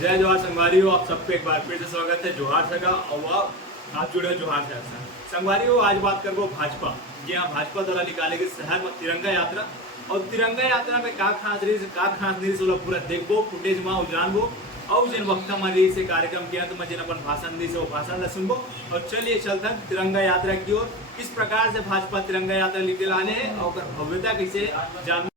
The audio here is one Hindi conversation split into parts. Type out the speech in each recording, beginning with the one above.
जय जोहार संगवारियों, आप सबको एक बार फिर से स्वागत है जोहार सगा और आप जुड़े जोहार से संगवारियों। आज बात करबो भाजपा। जी हाँ, भाजपा द्वारा निकाले गए शहर में तिरंगा यात्रा और तिरंगा यात्रा में का खास नहीं से पूरा देखबो, फुटेज में जानबो और जिन वक्त में से कार्यक्रम के अंत में जिन अपन भाषण दी से वो भाषण सुनबो। और चलिए चलते हैं तिरंगा यात्रा की ओर। किस प्रकार से भाजपा तिरंगा यात्रा लेके लाने है और भव्यता कैसे जान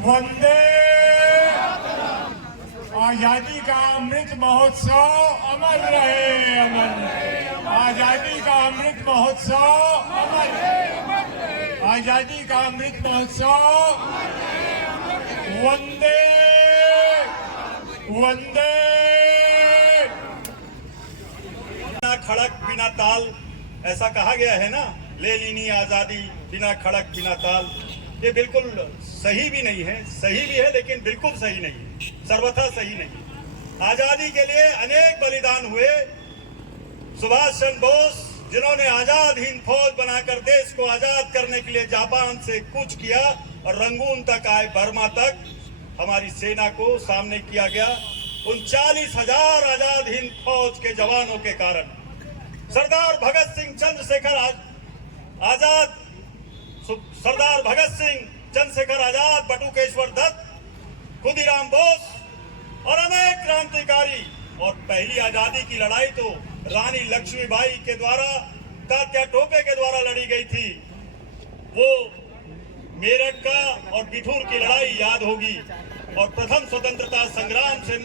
वंदे आजादी का अमृत महोत्सव अमर रहे, अमर। आजादी का अमृत महोत्सव अमर। आजादी का अमृत महोत्सव वंदे वंदे। बिना खड़क बिना ताल, ऐसा कहा गया है ना, ले लीनी आजादी बिना खड़क बिना ताल। ये बिल्कुल सही भी नहीं है, सही भी है लेकिन बिल्कुल सही नहीं, सर्वथा सही नहीं। आजादी के लिए अनेक बलिदान हुए। सुभाष चंद्र बोस जिन्होंने आजाद हिंद फौज बनाकर देश को आजाद करने के लिए जापान से कूच किया और रंगून तक आए, बर्मा तक हमारी सेना को सामने किया गया। 39,000 आजाद हिंद फौज के जवानों के कारण सरदार भगत सिंह चंद्रशेखर आजाद, बटुकेश्वर दत्त, खुदीराम बोस और अनेक क्रांतिकारी। और पहली आजादी की लड़ाई तो रानी लक्ष्मीबाई के द्वारा, तात्या टोपे के द्वारा लड़ी गई थी। वो मेरठ का और बिठूर की लड़ाई याद होगी। और प्रथम स्वतंत्रता संग्राम से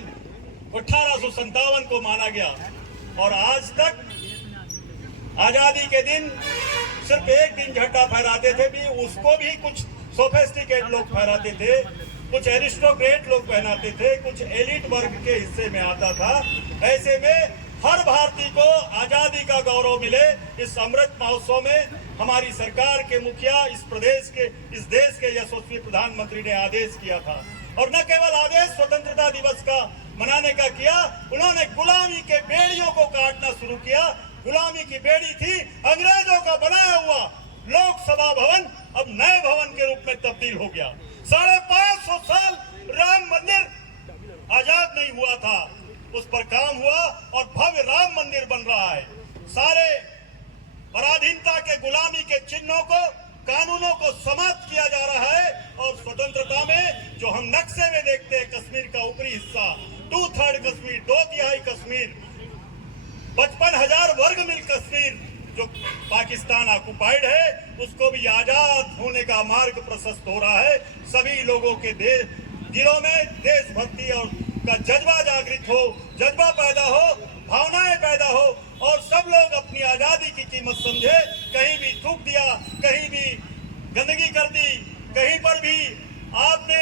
1857 को माना गया। और आज तक आजादी के दिन सिर्फ एक दिन झंडा फहराते थे, भी उसको भी कुछ सोफिस्टिकेट लोग फहराते थे, कुछ एरिस्टोक्रेट लोग पहनाते थे, कुछ एलिट वर्ग के हिस्से में आता था। ऐसे में हर भारतीय को आजादी का गौरव मिले, इस अमृत महोत्सव में हमारी सरकार के मुखिया, इस देश के यशस्वी प्रधानमंत्री ने आदेश किया था। और न केवल आदेश स्वतंत्रता दिवस का मनाने का किया, उन्होंने गुलामी के बेड़ियों को काटना शुरू किया। गुलामी की बेड़ी थी अंग्रेजों का बनाया हुआ लोकसभा भवन, अब नए भवन के रूप में तब्दील हो गया। 550 साल राम मंदिर आजाद नहीं हुआ था, उस पर काम हुआ और भव्य राम मंदिर बन रहा है। सारे पराधीनता के, गुलामी के चिन्हों को, कानूनों को समाप्त किया जा रहा है। और स्वतंत्रता में जो हम नक्शे में देखते हैं, कश्मीर का ऊपरी हिस्सा 2/3 कश्मीर, 2/3 कश्मीर, 55,000 वर्ग मील कश्मीर जो पाकिस्तान ऑक्युपाइड है, उसको भी आजाद होने का मार्ग प्रशस्त हो रहा है। सभी लोगों के दिलों में देशभक्ति और का जज्बा जागृत हो, जज्बा पैदा हो, भावनाएं पैदा हो और सब लोग अपनी आजादी की कीमत समझे। कहीं भी थूक दिया, कहीं भी गंदगी कर दी, कहीं पर भी आपने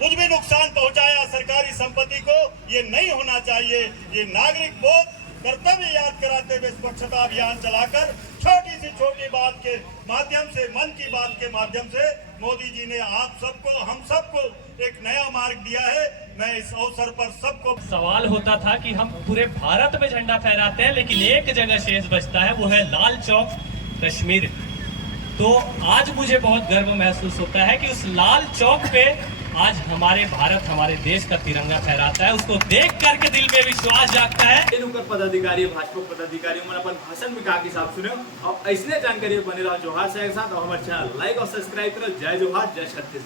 कुछ भी नुकसान पहुंचाया सरकारी संपत्ति को, ये नहीं होना चाहिए। ये नागरिक बोध, कर्तव्य याद कराते हुए स्वच्छता अभियान चलाकर छोटी सी छोटी बात के माध्यम से, मन की बात के माध्यम से मोदी जी ने आप सबको, हम सबको एक नया मार्ग दिया है। मैं इस अवसर पर सबको सवाल होता था कि हम पूरे भारत में झंडा फहराते हैं लेकिन एक जगह शेष बचता है, वो है लाल चौक कश्मीर। तो आज मुझे बहुत गर्व महसूस होता है कि उस लाल चौक पे आज हमारे भारत हमारे देश का तिरंगा फहराता है, उसको देख करके दिल में विश्वास जागता है। नुकर पदाधिकारी भाजपा पदाधिकारी मन अपन भाषण में कहा कि साहब सुने और ऐसने जानकारी बने रहो जोहार से एक साथ और हमारे चैनल लाइक और सब्सक्राइब करो। जय जोहार जय छत्तीसगढ़।